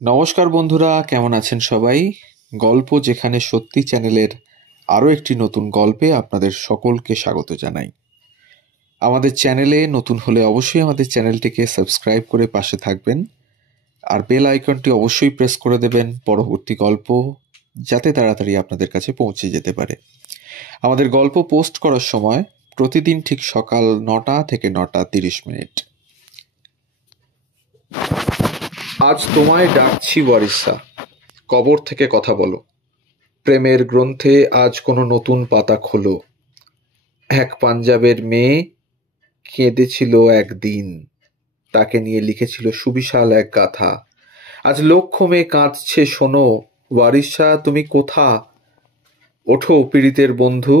নমস্কার বন্ধুরা, কেমন আছেন সবাই? গল্প যেখানে সত্যি চ্যানেলের আরও একটি নতুন গল্পে আপনাদের সকলকে স্বাগত জানাই। আমাদের চ্যানেলে নতুন হলে অবশ্যই আমাদের চ্যানেলটিকে সাবস্ক্রাইব করে পাশে থাকবেন, আর বেল আইকনটি অবশ্যই প্রেস করে দেবেন পরবর্তী গল্প যাতে তাড়াতাড়ি আপনাদের কাছে পৌঁছে যেতে পারে। আমাদের গল্প পোস্ট করার সময় প্রতিদিন ঠিক সকাল 9টা থেকে 9:30। আজ তোমায় ডাকছি ওয়ারিসা, কবর থেকে কথা বলো। প্রেমের গ্রন্থে আজ কোনো নতুন পাতা খোলো। এক পাঞ্জাবের মেয়ে কেঁদেছিল একদিন, তাকে নিয়ে লিখেছিল সুবিশাল এক গাথা। আজ লক্ষ মেয়ে কাঁদছে, শোনো ওয়ারিসা তুমি কোথা? ওঠো পীড়িতের বন্ধু,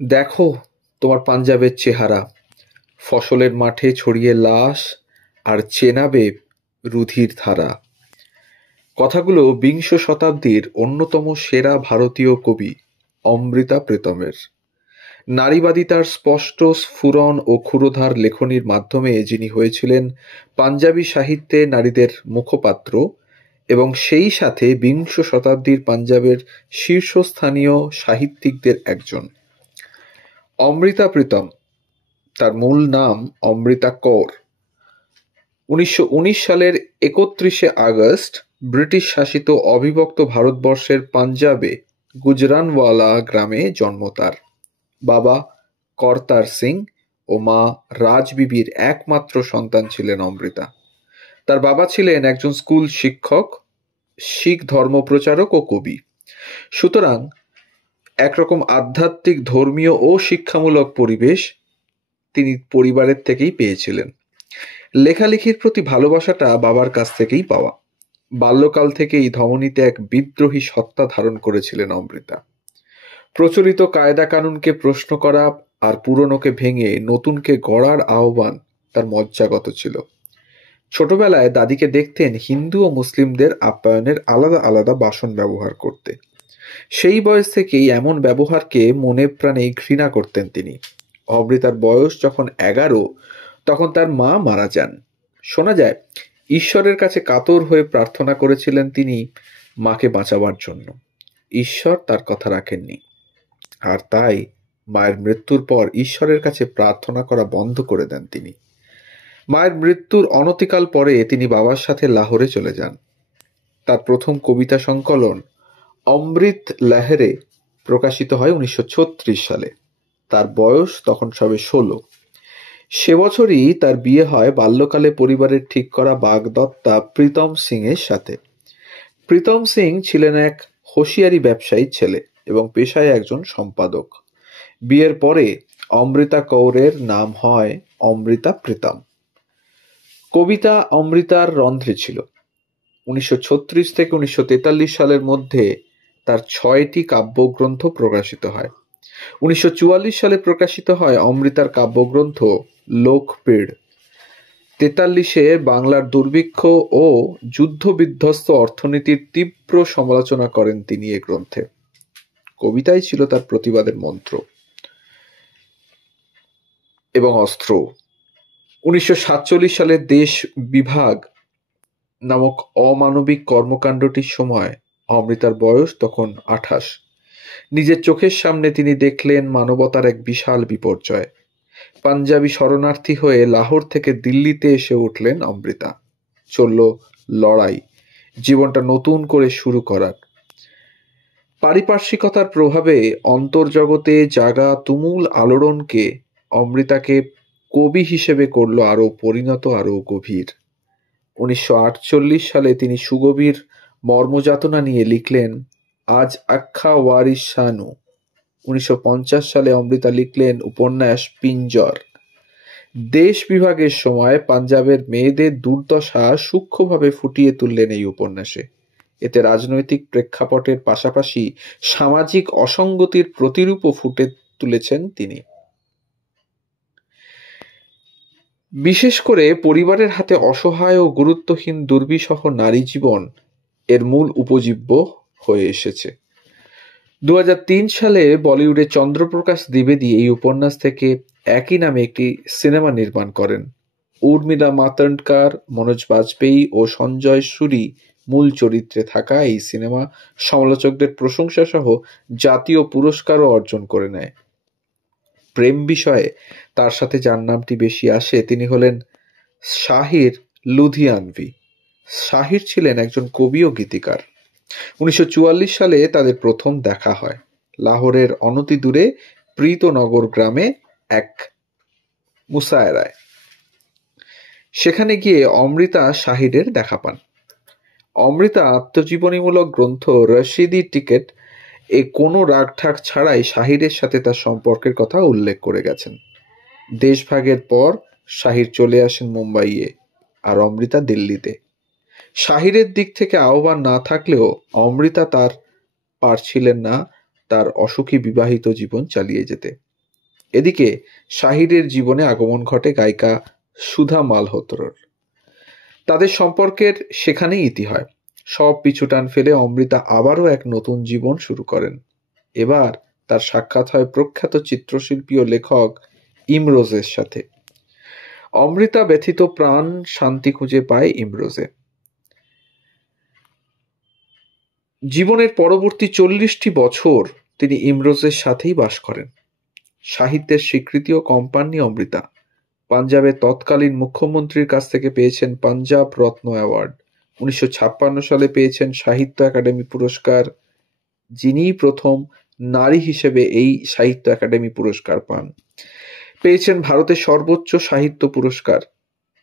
দেখো তোমার পাঞ্জাবের চেহারা। ফসলের মাঠে ছড়িয়ে লাশ, আর চেনাবে রুধির ধারা। কথাগুলো বিংশ শতাব্দীর অন্যতম সেরা ভারতীয় কবি অমৃতা প্রিতমের। নারীবাদিতার স্পষ্ট স্ফুরণ ও ক্ষুরধার লেখনীর মাধ্যমে যিনি হয়েছিলেন পাঞ্জাবি সাহিত্যে নারীদের মুখপাত্র এবং সেই সাথে বিংশ শতাব্দীর পাঞ্জাবের শীর্ষস্থানীয় সাহিত্যিকদের একজন। অমৃতা প্রিতম, তার মূল নাম অমৃতা কৌর, 1919 সালের 31শে আগস্ট ব্রিটিশ শাসিত অবিভক্ত ভারতবর্ষের পাঞ্জাবে গুজরানওয়ালা গ্রামে জন্ম তার। বাবা করতার সিং ও মা রাজবিবির একমাত্র সন্তান ছিলেন অমৃতা। তার বাবা ছিলেন একজন স্কুল শিক্ষক, শিখ ধর্মপ্রচারক ও কবি। সুতরাং একরকম আধ্যাত্মিক, ধর্মীয় ও শিক্ষামূলক পরিবেশ তিনি পরিবারের থেকেই পেয়েছিলেন। লেখালেখির প্রতি ভালোবাসাটা বাবার কাছ থেকেই পাওয়া। বাল্যকাল থেকেই ধমনীতে এক বিদ্রোহী সত্তা ধারণ করেছিলেন অমৃতা। প্রচলিত কায়দা কানুনকে প্রশ্ন করা আর পুরনোকে ভেঙে নতুনকে গড়ার আহ্বান তার মজ্জাগত ছিল। ছোটবেলায় দাদিকে দেখতেন হিন্দু ও মুসলিমদের আপ্যায়নের আলাদা আলাদা বাসন ব্যবহার করতে। সেই বয়স থেকেই এমন ব্যবহারকে মনে প্রাণে ঘৃণা করতেন তিনি। অমৃতার বয়স যখন 11, তখন তার মা মারা যান। শোনা যায় ঈশ্বরের কাছে কাতর হয়ে প্রার্থনা করেছিলেন তিনি মাকে বাঁচাবার জন্য। ঈশ্বর তার কথা রাখেননি, আর তাই মায়ের মৃত্যুর পর ঈশ্বরের কাছে প্রার্থনা করা বন্ধ করে দেন তিনি। মায়ের মৃত্যুর অনতিকাল পরে তিনি বাবার সাথে লাহোরে চলে যান। তার প্রথম কবিতা সংকলন অমৃত লহরে প্রকাশিত হয় 1936 সালে। তার বয়স তখন সবে 16। সে বছরই তার বিয়ে হয় বাল্যকালে পরিবারের ঠিক করা বাগদত্তা প্রীতম সিং এর সাথে। প্রীতম সিং ছিলেন এক হুঁশিয়ারি ব্যবসায়ীর ছেলে এবং পেশায় একজন সম্পাদক। বিয়ের পরে অমৃতা কৌরের নাম হয় অমৃতা প্রীতম। কবিতা অমৃতার রন্ধ্রে ছিল। 1936 থেকে 1943 সালের মধ্যে তার 6টি কাব্যগ্রন্থ প্রকাশিত হয়। 1944 সালে প্রকাশিত হয় অমৃতার কাব্যগ্রন্থ লোকপীড়। 43-এ বাংলার দুর্ভিক্ষ ও যুদ্ধবিধ্বস্ত অর্থনীতির তীব্র সমালোচনা করেন তিনি এ গ্রন্থে। কবিতাই ছিল তার প্রতিবাদের মন্ত্র এবং অস্ত্র। 1947 সালে দেশ বিভাগ নামক অমানবিক কর্মকাণ্ডটির সময় অমৃতার বয়স তখন 28। নিজের চোখের সামনে তিনি দেখলেন মানবতার এক বিশাল বিপর্যয়। পাঞ্জাবি শরণার্থী হয়ে লাহোর থেকে দিল্লিতে এসে উঠলেন অমৃতা। চলল লড়াই, জীবনটা নতুন করে শুরু করার। পারিপার্শ্বিকতার প্রভাবে অন্তর্জগতে জাগা তুমুল আলোড়নকে অমৃতাকে কবি হিসেবে করল আরো পরিণত, আরো গভীর। 1948 সালে তিনি সুগভীর মর্মযাতনা নিয়ে লিখলেন আজ আখ্যা ওয়ারিস শানু। 1950 সালে অমৃতা লিখলেন উপন্যাস পিঞ্জর। দেশ বিভাগের সময় পাঞ্জাবের মেয়েদের দুর্দশা সূক্ষ্মভাবে ফুটিয়ে তুললেন এই উপন্যাসে। এতে রাজনৈতিক প্রেক্ষাপটের পাশাপাশি সামাজিক অসঙ্গতির প্রতিরূপও ফুটে তুলেছেন তিনি। বিশেষ করে পরিবারের হাতে অসহায় ও গুরুত্বহীন দুর্বিষহ নারী জীবন এর মূল উপজীব্য হয়ে এসেছে। 2003 সালে বলিউডে চন্দ্রপ্রকাশ দ্বিবেদী এই উপন্যাস থেকে একই নামে একটি সিনেমা নির্মাণ করেন। উর্মিলা মাতন্ডকর, মনোজ বাজপেয়ী ও সঞ্জয় সুরি মূল চরিত্রে থাকা এই সিনেমা সমালোচকদের প্রশংসা সহ জাতীয় পুরস্কারও অর্জন করে নেয়। প্রেম বিষয়ে তার সাথে যার নামটি বেশি আসে তিনি হলেন শাহির লুধিয়ানভি। শাহির ছিলেন একজন কবি ও গীতিকার। 1944 সালে তাদের প্রথম দেখা হয় লাহোরের অনতিদূরে প্রীতনগর গ্রামে এক মুসায়রায়। সেখানে গিয়ে অমৃতা শাহিরের দেখা পান। অমৃতা আত্মজীবনীমূলক গ্রন্থ রশিদি টিকেট এ কোনো রাগঢাক ছাড়াই শাহিরের সাথে তার সম্পর্কের কথা উল্লেখ করে গেছেন। দেশভাগের পর শাহির চলে আসেন মুম্বাইয়ে আর অমৃতা দিল্লিতে। শাহিরের দিক থেকে আহ্বান না থাকলেও অমৃতা তার পারছিলেন না তার অসুখী বিবাহিত জীবন চালিয়ে যেতে। এদিকে শাহিরের জীবনে আগমন ঘটে গায়িকা সুধা মালহোত্রার। তাদের সম্পর্কের সেখানেই ইতি হয়। সব পিছুটান ফেলে অমৃতা আবারও এক নতুন জীবন শুরু করেন। এবার তার সাক্ষাৎ হয় প্রখ্যাত চিত্রশিল্পী ও লেখক ইমরোজের সাথে। অমৃতা ব্যথিত প্রাণ শান্তি খুঁজে পায় ইমরোজে। জীবনের পরবর্তী 40টি বছর তিনি ইমরোজের সাথেই বাস করেন। সাহিত্যের স্বীকৃতিও কম পাননি অমৃতা। পাঞ্জাবের তৎকালীন মুখ্যমন্ত্রীর কাছ থেকে পেয়েছেন পাঞ্জাব রত্ন অ্যাওয়ার্ড। 1956 সালে পেয়েছেন সাহিত্য একাডেমি পুরস্কার, যিনিই প্রথম নারী হিসেবে এই সাহিত্য একাডেমি পুরস্কার পান। পেয়েছেন ভারতের সর্বোচ্চ সাহিত্য পুরস্কার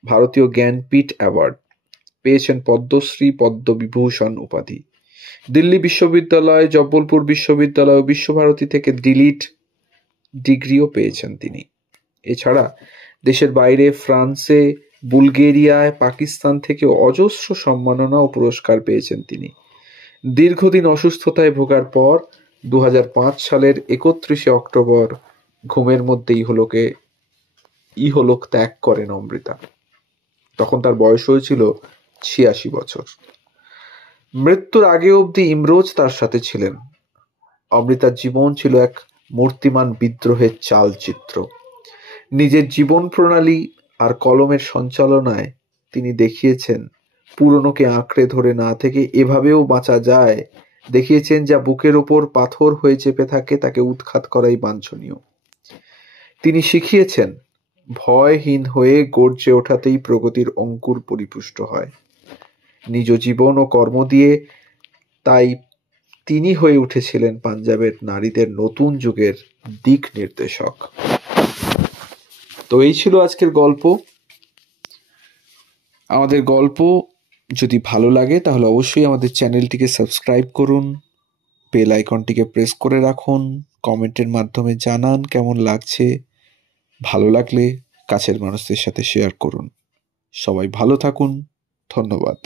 ভারতীয় জ্ঞানপীঠ অ্যাওয়ার্ড। পেয়েছেন পদ্মশ্রী, পদ্মবিভূষণ উপাধি। দিল্লি বিশ্ববিদ্যালয়, জব্বলপুর বিশ্ববিদ্যালয় ও বিশ্বভারতী থেকে ডিলিট ডিগ্রিও পেয়েছেন তিনি। এছাড়া দেশের বাইরে ফ্রান্সে, বুলগেরিয়ায়, পাকিস্তান থেকে অজস্র সম্মাননা ও পুরস্কার পেয়েছেন তিনি। দীর্ঘদিন অসুস্থতায় ভোগার পর 2005 সালের 31 অক্টোবর ঘুমের মধ্যে ইহলোক ত্যাগ করেন অমৃতা। তখন তার বয়স হয়েছিল 86 বছর। মৃত্যুর আগে অবধি ইমরোজ তার সাথে ছিলেন। অমৃতার জীবন ছিল এক মূর্তিমান বিদ্রোহের চালচিত্র। নিজের জীবন প্রণালী আর কলমের সঞ্চালনায় তিনি দেখিয়েছেন পুরনোকে আঁকড়ে ধরে না থেকে এভাবেও বাঁচা যায়। দেখিয়েছেন যা বুকের ওপর পাথর হয়ে চেপে থাকে তাকে উৎখাত করাই বাঞ্ছনীয়। তিনি শিখিয়েছেন ভয়হীন হয়ে গর্জে ওঠাতেই প্রগতির অঙ্কুর পরিপুষ্ট হয়। নিজ জীবন ও কর্ম দিয়ে তাই তিনি হয়ে উঠেছিলেন পাঞ্জাবের নারীদের নতুন যুগের দিক নির্দেশক। তো এই ছিল আজকের গল্প। আমাদের গল্প যদি ভালো লাগে তাহলে অবশ্যই আমাদের চ্যানেলটিকে সাবস্ক্রাইব করুন, বেল আইকনটিকে প্রেস করে রাখুন, কমেন্টের মাধ্যমে জানান কেমন লাগছে। ভালো লাগলে কাছের মানুষদের সাথে শেয়ার করুন। সবাই ভালো থাকুন। ধন্যবাদ।